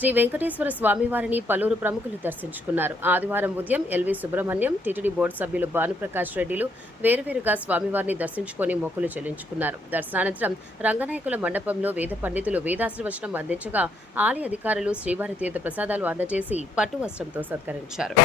శ్రీ వెంకటేశ్వర స్వామివారిని పలువురు ప్రముఖులు దర్శించుకున్నారు. ఆదివారం ఉదయం ఎల్వి సుబ్రహ్మణ్యం, టీటీడీ బోర్డు సభ్యులు భానుప్రకాష్ రెడ్డిలు వేరువేరుగా స్వామివారిని దర్శించుకుని మొక్కులు చెల్లించుకున్నారు. దర్శనానంతరం రంగనాయకుల మండపంలో వేద పండితులు వేదాశీర్వచనం అందించగా ఆలయ అధికారులు శ్రీవారి తీర్థ ప్రసాదాలు అందజేసి పట్టు వస్త్రంతో సత్కరించారు.